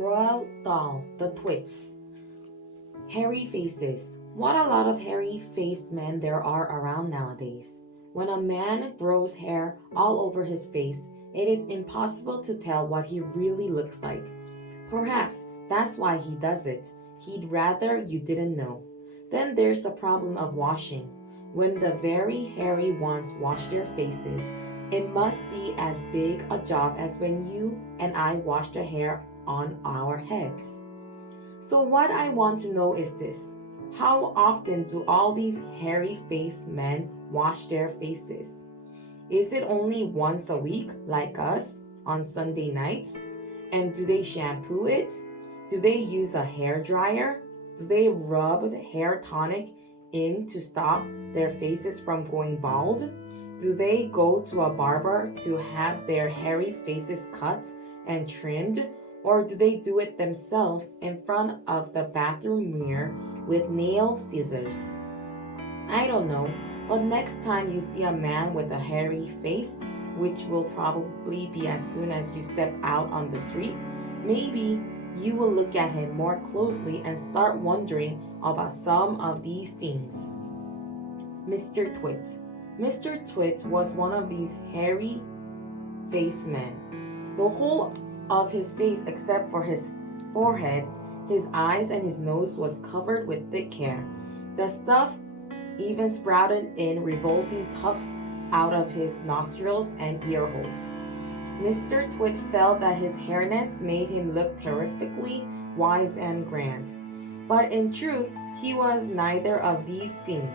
Roald Dahl, the Twits. Hairy faces. What a lot of hairy-faced men there are around nowadays. When a man grows hair all over his face, it is impossible to tell what he really looks like. Perhaps that's why he does it. He'd rather you didn't know. Then there's the problem of washing. When the very hairy ones wash their faces, it must be as big a job as when you and I wash the hair on our heads. So what I want to know is this. How often do all these hairy-faced men wash their faces? Is it only once a week, like us, on Sunday nights? And do they shampoo it? Do they use a hair dryer? Do they rub the hair tonic in to stop their faces from going bald? Do they go to a barber to have their hairy faces cut and trimmed? Or do they do it themselves in front of the bathroom mirror with nail scissors? I don't know, but next time you see a man with a hairy face, which will probably be as soon as you step out on the street, maybe you will look at him more closely and start wondering about some of these things. Mr. Twit. Mr. Twit was one of these hairy-faced men. The whole of his face, except for his forehead, his eyes, and his nose, was covered with thick hair. The stuff even sprouted in revolting tufts out of his nostrils and ear holes. Mr. Twit felt that his hairness made him look terrifically wise and grand. But in truth, he was neither of these things.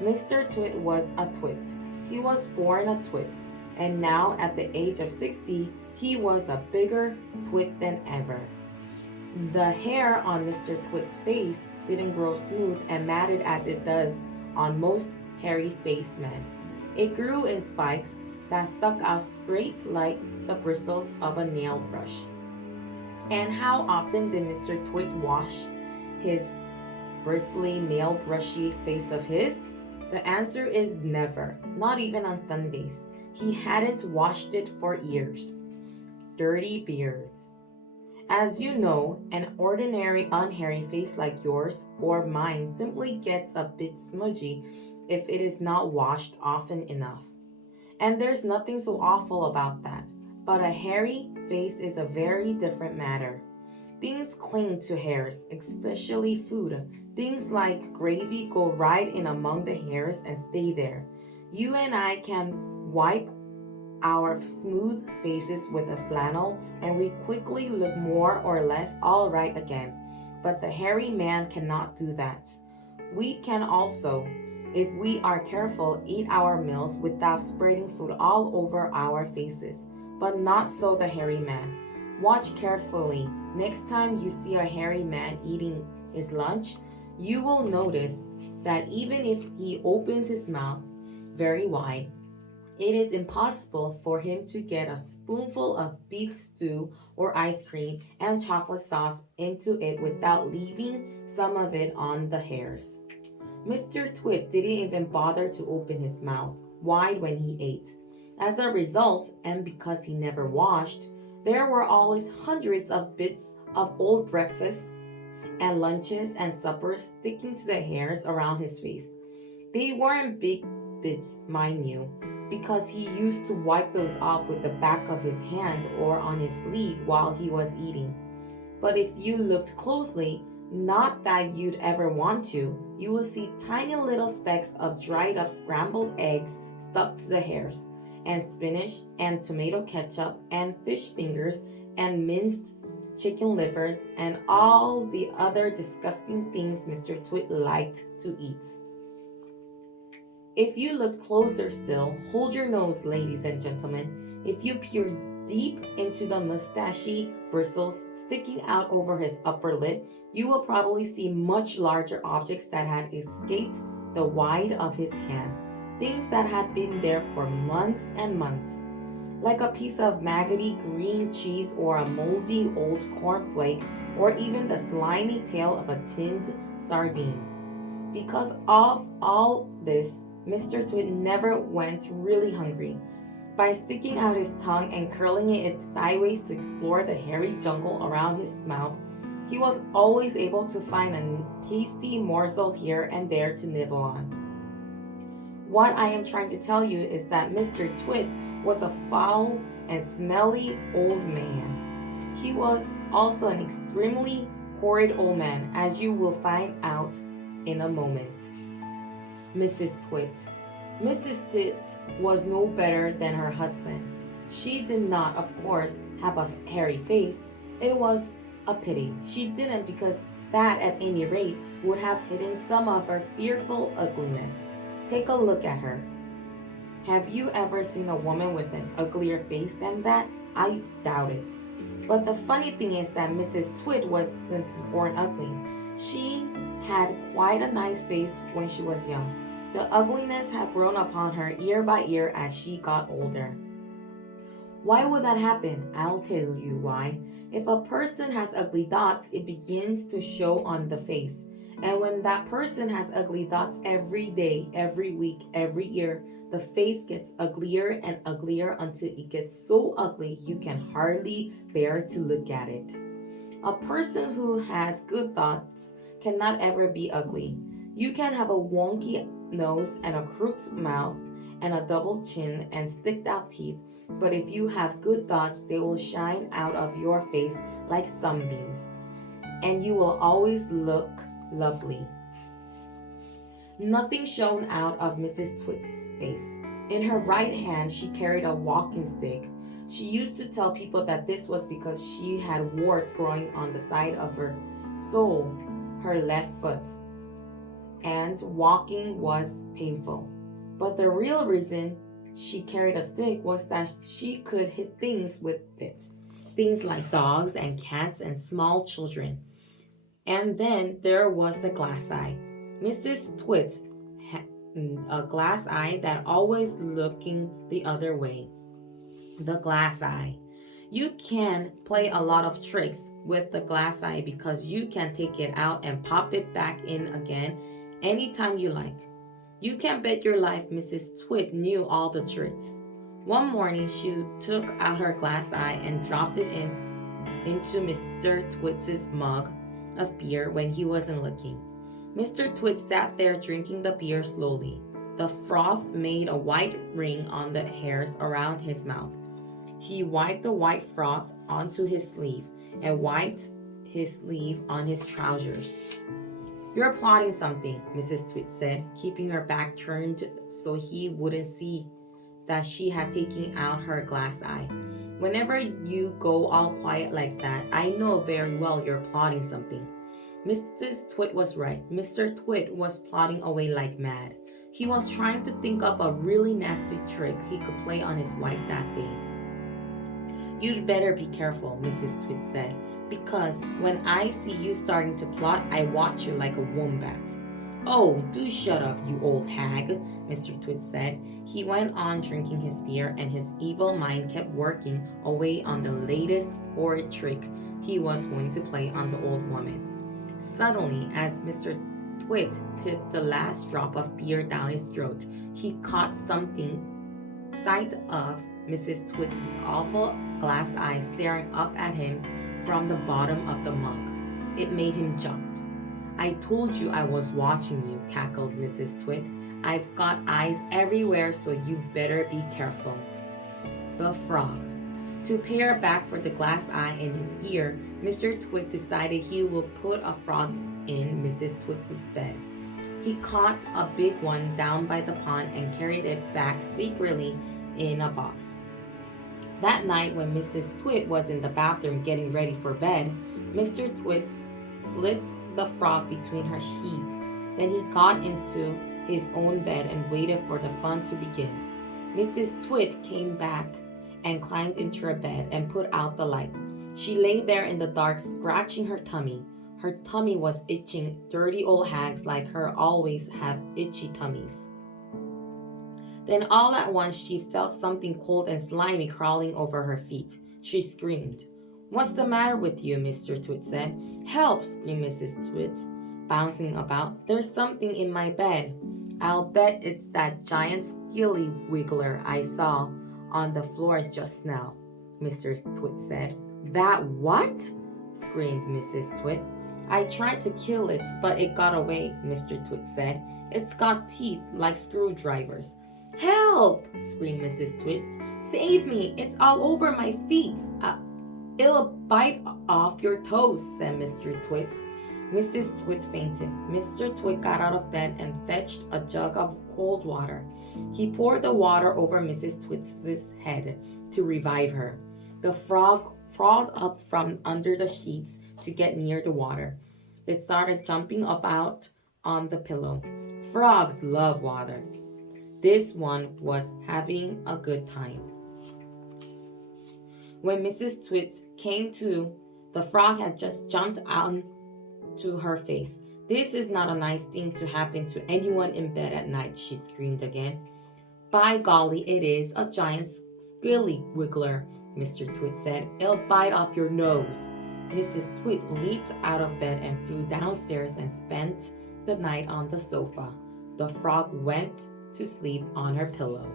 Mr. Twit was a twit. He was born a twit, and now at the age of 60, he was a bigger twit than ever. The hair on Mr. Twit's face didn't grow smooth and matted as it does on most hairy-faced men. It grew in spikes that stuck out straight like the bristles of a nail brush. And how often did Mr. Twit wash his bristly, nail-brushy face of his? The answer is never, not even on Sundays. He hadn't washed it for years. Dirty beards. As you know, an ordinary unhairy face like yours or mine simply gets a bit smudgy if it is not washed often enough. And there's nothing so awful about that. But a hairy face is a very different matter. Things cling to hairs, especially food. Things like gravy go right in among the hairs and stay there. You and I can wipe our smooth faces with a flannel and we quickly look more or less all right again. But the hairy man cannot do that. We can also, if we are careful, eat our meals without spreading food all over our faces. But not so the hairy man. Watch carefully. Next time you see a hairy man eating his lunch, you will notice that even if he opens his mouth very wide, it is impossible for him to get a spoonful of beef stew or ice cream and chocolate sauce into it without leaving some of it on the hairs. Mr. Twit didn't even bother to open his mouth wide when he ate. As a result, and because he never washed, there were always hundreds of bits of old breakfasts and lunches and suppers sticking to the hairs around his face. They weren't big bits, mind you, because he used to wipe those off with the back of his hand or on his sleeve while he was eating. But if you looked closely, not that you'd ever want to, you will see tiny little specks of dried up scrambled eggs stuck to the hairs, and spinach and tomato ketchup and fish fingers and minced chicken livers and all the other disgusting things Mr. Twit liked to eat. If you look closer still, hold your nose, ladies and gentlemen. If you peer deep into the mustachy bristles sticking out over his upper lip, you will probably see much larger objects that had escaped the wide of his hand. Things that had been there for months and months. Like a piece of maggoty green cheese or a moldy old cornflake or even the slimy tail of a tinned sardine. Because of all this, Mr. Twit never went really hungry. by sticking out his tongue and curling it sideways to explore the hairy jungle around his mouth. He was always able to find a tasty morsel here and there to nibble on. What I am trying to tell you is that Mr. Twit was a foul and smelly old man. He was also an extremely horrid old man, as you will find out in a moment. Mrs. Twit. Mrs. Twit was no better than her husband. She did not, of course, have a hairy face. It was a pity. She didn't, because that, at any rate, would have hidden some of her fearful ugliness. Take a look at her. Have you ever seen a woman with an uglier face than that? I doubt it. But the funny thing is that Mrs. Twit wasn't born ugly. She had quite a nice face when she was young. The ugliness had grown upon her year by year as she got older. Why would that happen? I'll tell you why. If a person has ugly dots, it begins to show on the face. And when that person has ugly dots every day, every week, every year, the face gets uglier and uglier until it gets so ugly you can hardly bear to look at it. A person who has good dots cannot ever be ugly. You can have a wonky nose and a crooked mouth and a double chin and sticked out teeth, but if you have good dots, they will shine out of your face like sunbeams, and you will always look lovely. Nothing shone out of Mrs. Twit's face. In her right hand, she carried a walking stick. She used to tell people that this was because she had warts growing on the side of her sole, her left foot, and walking was painful. But the real reason she carried a stick was that she could hit things with it. Things like dogs and cats and small children. And then there was the glass eye. Mrs. Twit had a glass eye that always looking the other way. The glass eye. You can play a lot of tricks with the glass eye because you can take it out and pop it back in again anytime you like. You can bet your life Mrs. Twit knew all the tricks. One morning she took out her glass eye and dropped it into Mr. Twit's mug of beer when he wasn't looking. Mr. Twit sat there drinking the beer slowly. The froth made a white ring on the hairs around his mouth. He wiped the white froth onto his sleeve and wiped his sleeve on his trousers. You're plotting something, Mrs. Twit said, keeping her back turned so he wouldn't see that she had taken out her glass eye. Whenever you go all quiet like that, I know very well you're plotting something. Mrs. Twit was right. Mr. Twit was plotting away like mad. He was trying to think up a really nasty trick he could play on his wife that day. You'd better be careful, Mrs. Twit said, because when I see you starting to plot, I watch you like a wombat. Oh, do shut up, you old hag, Mr. Twit said. He went on drinking his beer, and his evil mind kept working away on the latest horrid trick he was going to play on the old woman. Suddenly, as Mr. Twit tipped the last drop of beer down his throat, he caught sight of Mrs. Twit's awful glass eye staring up at him from the bottom of the mug. It made him jump. I told you I was watching you, cackled Mrs. Twit. I've got eyes everywhere, so you better be careful. The frog. To pay her back for the glass eye in his ear, Mr. Twit decided he would put a frog in Mrs. Twit's bed. He caught a big one down by the pond and carried it back secretly in a box. That night, when Mrs. Twit was in the bathroom getting ready for bed, Mr. Twit slit the frog between her sheets. Then he got into his own bed and waited for the fun to begin. Mrs. Twit came back and climbed into her bed and put out the light. She lay there in the dark, scratching her tummy. Her tummy was itching. Dirty old hags like her always have itchy tummies. Then all at once she felt something cold and slimy crawling over her feet. She screamed. What's the matter with you? Mr. Twit said. Help, screamed Mrs. Twit, bouncing about. There's something in my bed. I'll bet it's that giant skilly wiggler I saw on the floor just now," Mr. Twit said. "That what?" screamed Mrs. Twit. "I tried to kill it, but it got away," Mr. Twit said. "It's got teeth like screwdrivers." "Help!" screamed Mrs. Twit. "Save me! It's all over my feet. It'll bite off your toes," said Mr. Twit. Mrs. Twit fainted. Mr. Twit got out of bed and fetched a jug of cold water. He poured the water over Mrs. Twit's head to revive her. The frog crawled up from under the sheets to get near the water. It started jumping about on the pillow. Frogs love water. This one was having a good time. When Mrs. Twit came to, the frog had just jumped on to her face. "This is not a nice thing to happen to anyone in bed at night," she screamed again. "By golly, it is a giant skilly wiggler," Mr. Twit said. "It'll bite off your nose." Mrs. Twit leaped out of bed and flew downstairs and spent the night on the sofa. The frog went to sleep on her pillow.